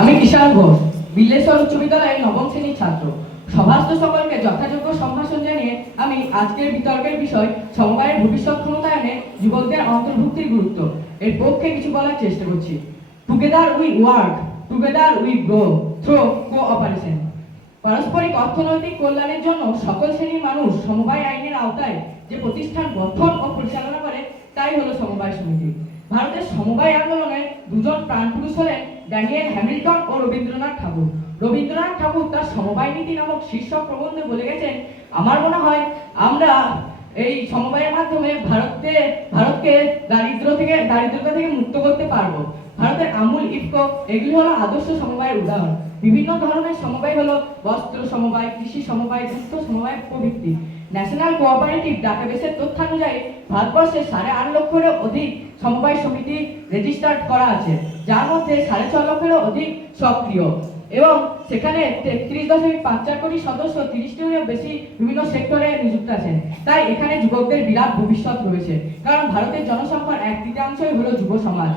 আমি কিষাণ ঘোষ, বিল্লেশ্বর উচ্চ বিদ্যালয়ের নবম শ্রেণীর ছাত্র। সভাস্থ সকলকে যথাযোগ্য সম্ভাষণ জানিয়ে আমি আজকের বিতর্কের বিষয় সমবায়ের ভবিষ্যৎ ক্ষমতায়নে যুবকদের অন্তর্ভুক্তির গুরুত্ব এর পক্ষে কিছু বলার চেষ্টা করছি। Together we work, together we grow through cooperation. পারস্পরিক অর্থনৈতিক কল্যাণের জন্য সকল শ্রেণীর মানুষ সমবায় আইনের আওতায় যে প্রতিষ্ঠান গঠন ও পরিচালনা করে তাই হলো সমবায় সমিতি। ভারতের সমবায় আন্দোলনের দুজন প্রাণপুরুষ হলেন ড্যানিয়েল হ্যামিল্টন ও রবীন্দ্রনাথ ঠাকুর। রবীন্দ্রনাথ ঠাকুর তার সমবায় নীতি নামক শীর্ষক প্রবন্ধে বলে গেছেন, আমার মনে হয় আমরা এই সমবায়ের মাধ্যমে ভারতকে দারিদ্রতা থেকে মুক্ত করতে পারবো। ভারতের আমূল, ইফকো এগুলি হলো আদর্শ সমবায়ের উদাহরণ। বিভিন্ন ধরনের সমবায় হলো বস্ত্র সমবায়, কৃষি সমবায়, দুগ্ধ সমবায় প্রভৃতি। ন্যাশনাল কোঅপারেটিভ ডাটাবেসের তথ্যানুযায়ী ভারতবর্ষে 8.5 লক্ষেরও অধিক সমবায় সমিতি রেজিস্টার্ড করা আছে, যার মধ্যে 6.5 লক্ষেরও অধিক সক্রিয় এবং সেখানে 33.54 কোটি সদস্য 30টিরও বেশি বিভিন্ন সেক্টরে নিযুক্ত আছেন। তাই এখানে যুবকদের বিরাট ভবিষ্যৎ রয়েছে, কারণ ভারতের জনসংখ্যার 1/3 হলো যুব সমাজ,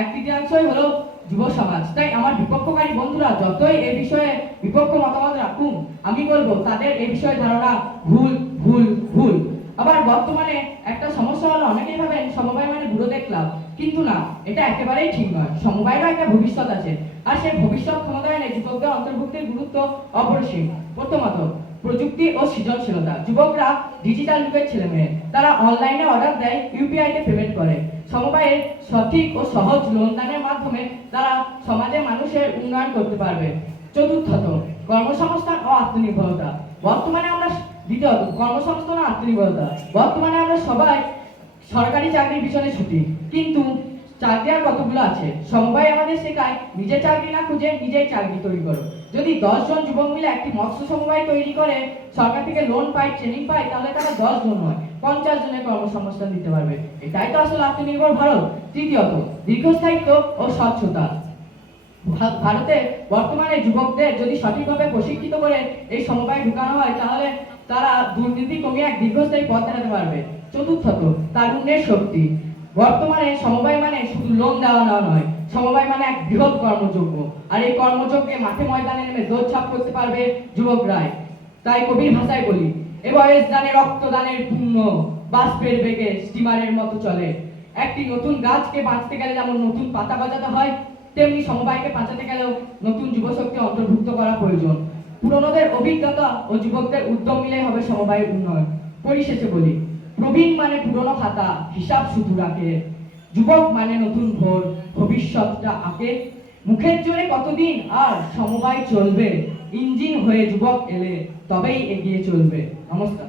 1/3 হলো যুব সমাজ। তাই আমার বিপক্ষকারী বন্ধুরা যতই এই বিষয়ে বিপক্ষ মতামত রাখুন, আমি বলবো তাদের এই বিষয়ে ধারণা ভুল ভুল ভুল। আবার বর্তমানে একটা সমস্যা হলো, অনেকেই ভাবেন সমবায় মানে বুড়োদের ক্লাব, কিন্তু না, এটা একেবারেই ঠিক নয়। সমবায়েরও একটা ভবিষ্যৎ আছে, আর সেই ভবিষ্যৎ ক্ষমতায়নে যুবকদের অন্তর্ভুক্তির গুরুত্ব অপরিসীম। প্রথমত, প্রযুক্তি ও সৃজনশীলতা। যুবকরা ডিজিটাল যুগের ছেলেমেয়ে, তারা অনলাইনে অর্ডার দেয়, ইউপিআই তে পেমেন্ট করে। সমবায়ের সঠিক ও সহজ লোনদানের মাধ্যমে তারা সমাজের মানুষের উন্নয়ন করতে পারবে। চতুর্থত, কর্মসংস্থান ও আত্মনির্ভরতা। দ্বিতীয়ত, কর্মসংস্থান ও আত্মনির্ভরতা। বর্তমানে আমরা সবাই সরকারি চাকরির পিছনে ছুটি, কিন্তু চাকরি আর কতগুলো আছে? সমবায় আমাদের শেখায় নিজে চাকরি না খুঁজে নিজেই চাকরি তৈরি করো। যদি 10 জন যুবক মিলে একটি মৎস্য সমবায় তৈরি করে সরকার থেকে লোন পায়, ট্রেনিং পায়, তাহলে তারা 10 জন নয় 50 জনের কর্মসংস্থান দিতে পারবে। এটাই তো আসলে আত্মনির্ভর ভারত। তৃতীয়ত, দীর্ঘস্থায়িত্ব ও স্বচ্ছতা। ভারতে বর্তমানে যুবকদের যদি সঠিকভাবে প্রশিক্ষিত করে এই সমবায় ঢুকানো হয়, তাহলে তারা দুর্নীতি কমিয়ে এক দীর্ঘস্থায়ী পথ দেখাতে পারবে। চতুর্থত, তারুণ্যের শক্তি। বর্তমানে সমবায় মানে শুধু লোন দেওয়া নয়, সমবায় মানে এক বৃহৎ কর্মযজ্ঞ, আর এই কর্মযজ্ঞে মাঠে ময়দানে নেমে দৌড়ঝাঁপ করতে পারবে যুবকরাই। তাই কবির ভাষায় বলি, এ বয়স দানে রক্তদানের পুণ্য, বাষ্পের বেগে স্টিমারের মতো চলে। একটি নতুন গাছকে বাঁচতে গেলে যেমন নতুন পাতা গজাতে হয়, তেমনি সমবায়কে বাঁচাতে গেলেও নতুন যুবশক্তি অন্তর্ভুক্ত করা প্রয়োজন। পুরনোদের অভিজ্ঞতা ও যুবকদের উদ্যম মিলে হবে সমবায়ের উন্নয়ন। পরিশেষে বলি, প্রবীণ মানে পুরনো খাতা, হিসাব শুধু রাখে। যুবক মানে নতুন ভোর, ভবিষ্যৎটা আঁকে। মুখের জোরে কতদিন আর সমবায় চলবে, ইঞ্জিন হয়ে যুবক এলে তবেই এগিয়ে চলবে। নমস্কার।